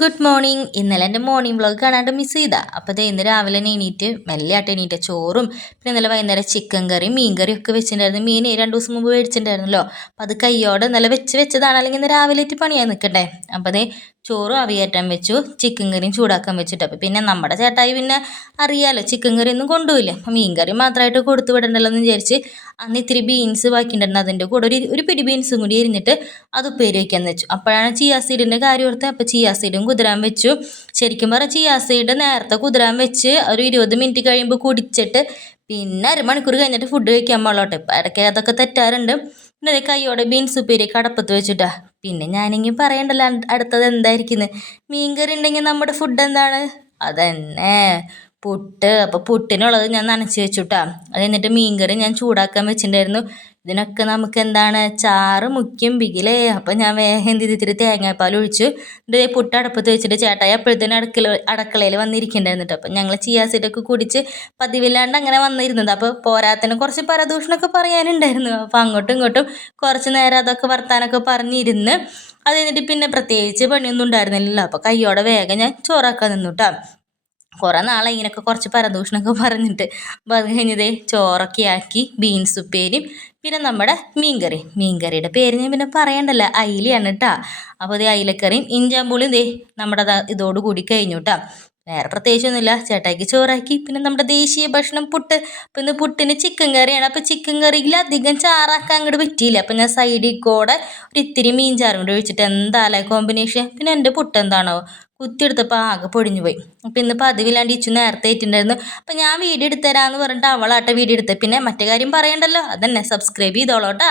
Good morning. ഇന്നലെ എൻ്റെ morning vlog കാണാണ്ട് മിസ് ചെയ്താ. അപ്പോൾ അത് ഇന്ന് രാവിലെ എണീറ്റ് മെല്ലെയായിട്ട് എണീറ്റ് ചോറും പിന്നെ ഇന്നലെ വൈകുന്നേരം ചിക്കൻ കറിയും മീൻ കറിയും ഒക്കെ വെച്ചിട്ടുണ്ടായിരുന്നു. മീൻ 2 ദിവസം മുമ്പ് മേടിച്ചിട്ടുണ്ടായിരുന്നല്ലോ. അപ്പോൾ അത് കയ്യോടെ ഇന്നലെ വെച്ചതാണ്, അല്ലെങ്കിൽ ഇന്ന് രാവിലെ പണിയാൻ നിൽക്കണ്ടേ. അപ്പോൾ അതേ ചോറും ആവിയേറ്റാൻ വെച്ചു, ചിക്കൻ കറിയും ചൂടാക്കാൻ വെച്ചിട്ട്. അപ്പോൾ പിന്നെ നമ്മുടെ ചേട്ടായി പിന്നെ അറിയാലോ ചിക്കൻ കറി ഒന്നും കൊണ്ടുപോയില്ല. അപ്പോൾ മീൻ കറി മാത്രമായിട്ട് കൊടുത്തു വിടണ്ടല്ലോ എന്ന് വിചാരിച്ച് അന്ന് ഇത്തിരി ബീൻസ് ബാക്കിയിട്ടുണ്ടായിരുന്നു. അതിൻ്റെ കൂടെ ഒരു പിടി ബീൻസും കൂടി എരിഞ്ഞിട്ട് അത് ഉപ്പേരി വയ്ക്കാമെന്ന് വെച്ചു. അപ്പോഴാണ് ചിയാ സീഡിൻ്റെ കാര്യം ഓർത്ത്. അപ്പോൾ ചിയാ സീഡും കുതിരാൻ വെച്ചു. ശരിക്കും പറഞ്ഞാൽ ചിയാ സീഡ് നേരത്തെ കുതിരാൻ വെച്ച് ഒരു 20 മിനിറ്റ് കഴിയുമ്പോൾ കുടിച്ചിട്ട് പിന്നെ അരമണിക്കൂർ കഴിഞ്ഞിട്ട് ഫുഡ് കഴിക്കാൻ പാടില്ലോട്ടെ. ഇപ്പം ഇടയ്ക്ക് അതൊക്കെ തെറ്റാറുണ്ട്. പിന്നെ അതേ കൈയോടെ ബീൻസ് ഉപ്പേരി കടപ്പത്ത് വെച്ചിട്ടാ. പിന്നെ ഞാനെങ്കിൽ പറയണ്ടല്ലോ അടുത്തത് എന്തായിരിക്കുന്നത്. മീൻകറി ഉണ്ടെങ്കിൽ നമ്മുടെ ഫുഡ് എന്താണ്? അതന്നെ പുട്ട്. അപ്പോൾ പുട്ടിനുള്ളത് ഞാൻ നനച്ച് വെച്ചുട്ടാ. അത് എന്നിട്ട് മീൻകറി ഞാൻ ചൂടാക്കാൻ വെച്ചിട്ടുണ്ടായിരുന്നു. ഇതിനൊക്കെ നമുക്ക് എന്താണ് ചാറ് മുഖ്യം ബിഗിലേ. അപ്പം ഞാൻ വേഗം എന്ത് ചെയ്ത് ഇത്തിരി തേങ്ങാപ്പാൽ ഒഴിച്ചു. ഇത് പുട്ട് അടുപ്പത്ത് വെച്ചിട്ട് ചേട്ടായി അപ്പോഴത്തേനും അടുക്കളയിൽ വന്നിരിക്കണ്ടായിരുന്നു കേട്ടോ. അപ്പം ഞങ്ങൾ ചിയാ സീഡൊക്കെ കുടിച്ച് പതിവില്ലാണ്ട് അങ്ങനെ വന്നിരുന്നത്. അപ്പോൾ പോരാത്തതിന് കുറച്ച് പരദൂഷണമൊക്കെ പറയാനുണ്ടായിരുന്നു. അപ്പോൾ അങ്ങോട്ടും ഇങ്ങോട്ടും കുറച്ച് നേരം അതൊക്കെ വർത്താനൊക്കെ പറഞ്ഞിരുന്ന് അത് കഴിഞ്ഞിട്ട് പിന്നെ പ്രത്യേകിച്ച് പണിയൊന്നും ഉണ്ടായിരുന്നില്ലല്ലോ. അപ്പോൾ കയ്യോടെ വേഗം ഞാൻ ചോറാക്കാൻ നിന്നു കേട്ടോ. കുറേ നാളെ ഇങ്ങനെയൊക്കെ കുറച്ച് പരദൂഷണമൊക്കെ പറഞ്ഞിട്ട്. അപ്പോൾ അത് കഴിഞ്ഞതേ ചോറൊക്കെ ആക്കി ബീൻസ് ഉപ്പേരിയും പിന്നെ നമ്മുടെ മീൻകറിയുടെ പേര് ഞാൻ പിന്നെ പറയണ്ടല്ലോ, അയിലയാണ് കേട്ടോ. അപ്പോൾ ഇത് അയിലക്കറിയും ഇഞ്ചാമ്പുളിയും നമ്മുടെ ഇതോടുകൂടി കഴിഞ്ഞു കേട്ടോ. വേറെ പ്രത്യേകിച്ചൊന്നുമില്ല. ചേട്ടായിക്ക് ചോറാക്കി. പിന്നെ നമ്മുടെ ദേശീയ ഭക്ഷണം പുട്ട്. അപ്പോൾ ഇന്ന് പുട്ടിന് ചിക്കൻ കറിയാണ്. അപ്പോൾ ചിക്കൻ കറിയിൽ അധികം ചാറാക്കാൻ അങ്ങോട്ട് പറ്റിയില്ല. അപ്പോൾ ഞാൻ സൈഡിൽ കൂടെ ഒരു ഇത്തിരി മീൻ ചാറും കൂടി ഒഴിച്ചിട്ട് എന്തായാലും കോമ്പിനേഷൻ. പിന്നെ എൻ്റെ പുട്ട് എന്താണോ കുത്തിയെടുത്തപ്പോൾ ആകെ പൊടിഞ്ഞു പോയി. അപ്പോൾ ഇന്ന് പതിവില്ലാണ്ട് ഇച്ചു നേരത്തെ ഏറ്റിട്ടുണ്ടായിരുന്നു. അപ്പോൾ ഞാൻ വീഡിയോ എടുത്തരാമെന്ന് പറഞ്ഞിട്ട് അവളാട്ടെ വീഡിയോ എടുത്തത്. പിന്നെ മറ്റേ കാര്യം പറയണ്ടല്ലോ, അതന്നെ സബ്സ്ക്രൈബ് ചെയ്തോളൂ കേട്ടോ.